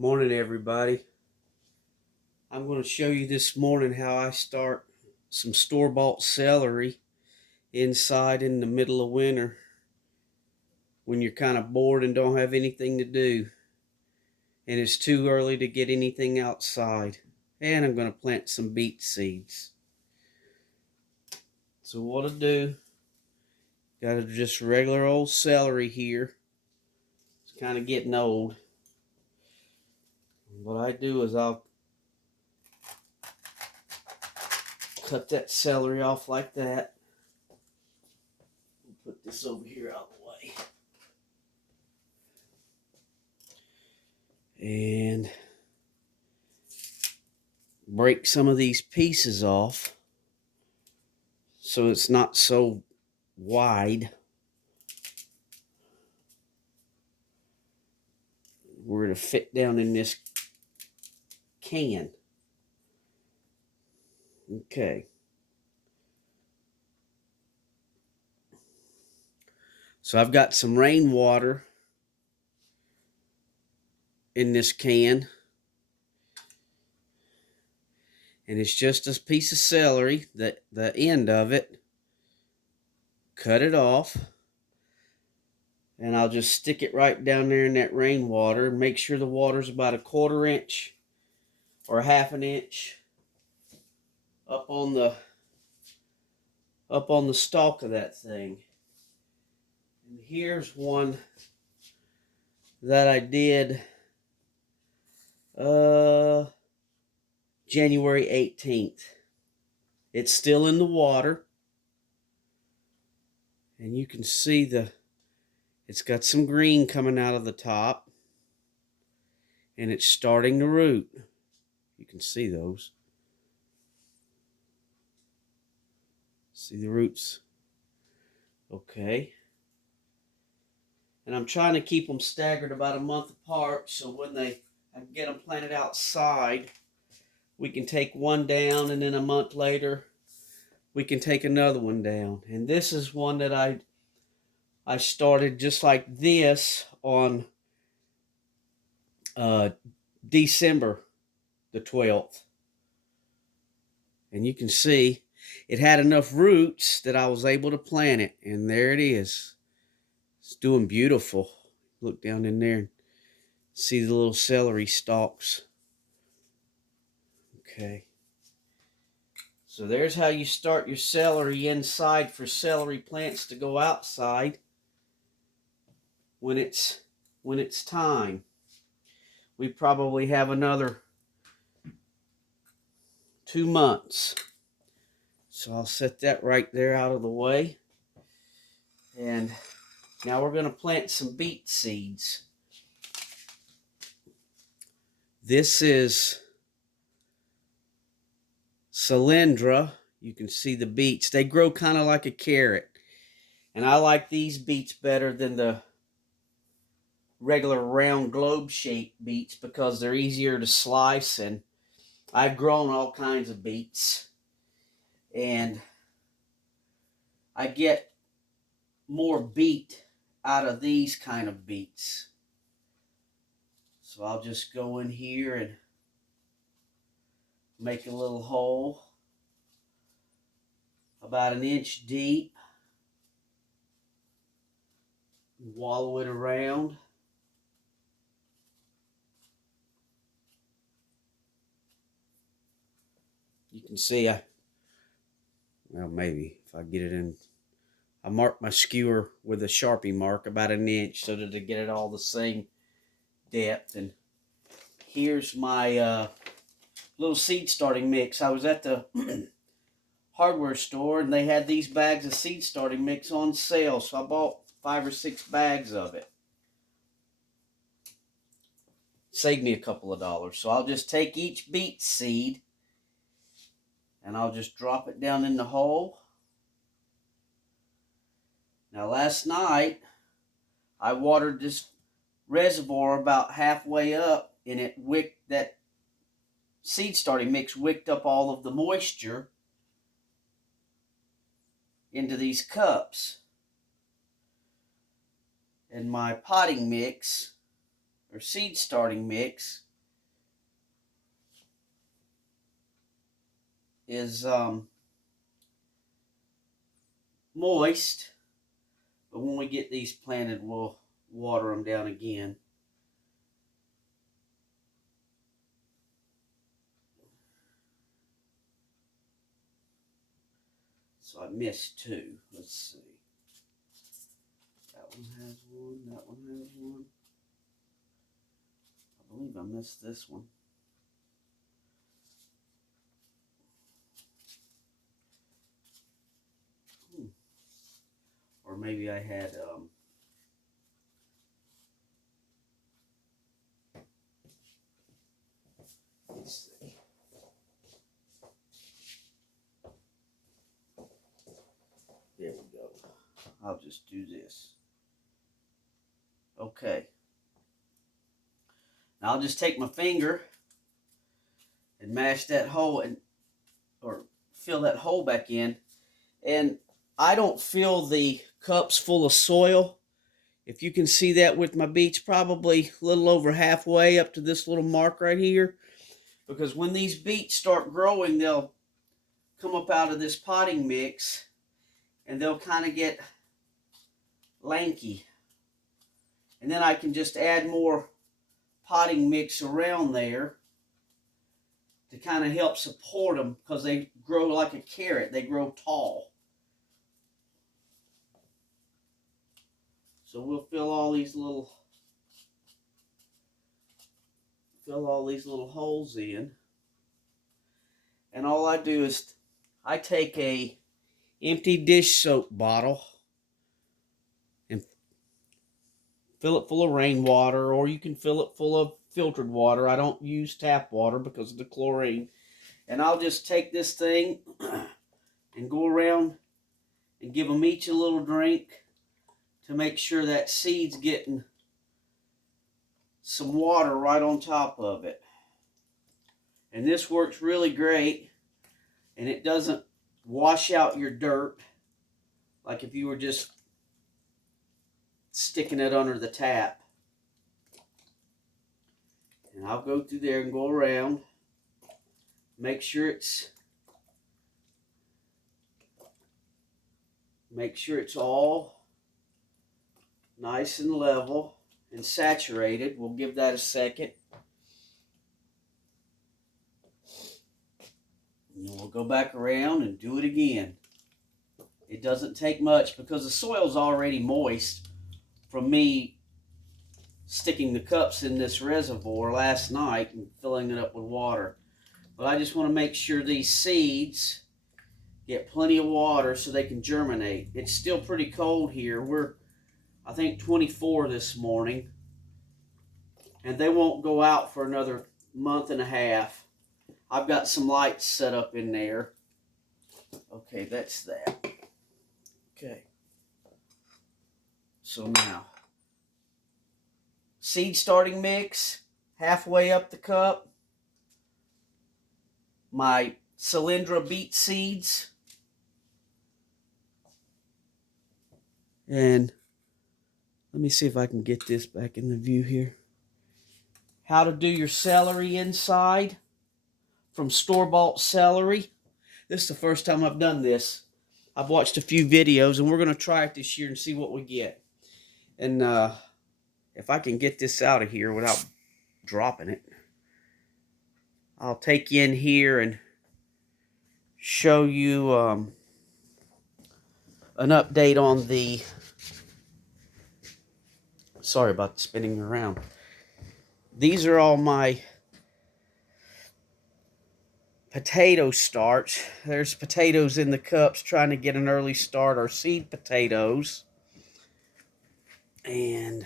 Morning, everybody. I'm going to show you this morning how I start some store-bought celery inside in the middle of winter when you're kind of bored and don't have anything to do and it's too early to get anything outside. And I'm going to plant some beet seeds. So what to do, got just regular old celery here. It's kind of getting old. What I do is I'll cut that celery off like that. Put this over here out of the way. And break some of these pieces off so it's not so wide. We're to fit down in this can. Okay. So I've got some rainwater in this can. And it's just a piece of celery, the end of it. Cut it off. And I'll just stick it right down there in that rainwater and make sure the water's about a 1/4 inch or 1/2 inch up on the stalk of that thing. And here's one that I did January 18th. It's still in the water. And you can see it's got some green coming out of the top. And it's starting to root. You can see those. See the roots? Okay. And I'm trying to keep them staggered about a month apart, so when I get them planted outside, we can take one down, and then a month later we can take another one down. And this is one that I started just like this on December the 12th. And you can see it had enough roots that I was able to plant it, and there it is. It's doing beautiful. Look down in there and see the little celery stalks. Okay. So there's how you start your celery inside for celery plants to go outside when it's time. We probably have another 2 months. So I'll set that right there out of the way. And now we're going to plant some beet seeds. This is Cylindra. You can see the beets. They grow kind of like a carrot. And I like these beets better than the regular round globe-shaped beets because they're easier to slice. And I've grown all kinds of beets. And I get more beet out of these kind of beets. So I'll just go in here and make a little hole about 1 inch deep. Wallow it around. You can see well, maybe if I get it in, I mark my skewer with a Sharpie mark about 1 inch so that to get it all the same depth. And here's my little seed starting mix. I was at the hardware store and they had these bags of seed starting mix on sale, so I bought 5 or 6 bags of it. Saved me a couple of dollars. So I'll just take each beet seed and I'll just drop it down in the hole. Now last night I watered this reservoir about halfway up, and that seed starting mix wicked up all of the moisture into these cups. And my potting mix or seed starting mix is moist, but when we get these planted, we'll water them down again. So I missed two. Let's see. That one has one. That one has one. I believe I missed this one. Or maybe I had let's see. There we go. I'll just do this. Okay. Now I'll just take my finger and mash that hole or fill that hole back in. And I don't fill the cups full of soil. If you can see that with my beets, probably a little over halfway up to this little mark right here. Because when these beets start growing, they'll come up out of this potting mix and they'll kind of get lanky. And then I can just add more potting mix around there to kind of help support them, because they grow like a carrot. They grow tall. So we'll fill all these little holes in. And all I do is I take a empty dish soap bottle and fill it full of rainwater, or you can fill it full of filtered water. I don't use tap water because of the chlorine. And I'll just take this thing and go around and give them each a little drink to make sure that seed's getting some water right on top of it. And this works really great, and it doesn't wash out your dirt like if you were just sticking it under the tap. And I'll go through there and go around, make sure it's all nice and level and saturated. We'll give that a second. And then we'll go back around and do it again. It doesn't take much because the soil's already moist from me sticking the cups in this reservoir last night and filling it up with water. But I just want to make sure these seeds get plenty of water so they can germinate. It's still pretty cold here. We're, I think, 24 this morning. And they won't go out for another month and a half. I've got some lights set up in there. Okay, that's that. Okay. So now, seed starting mix, halfway up the cup. My Cylindra beet seeds. And let me see if I can get this back in the view here. How to do your celery inside from store-bought celery. This is the first time I've done this. I've watched a few videos, and we're going to try it this year and see what we get. And if I can get this out of here without dropping it, I'll take you in here and show you an update on the... Sorry about spinning around. These are all my potato starts. There's potatoes in the cups trying to get an early start, or seed potatoes. And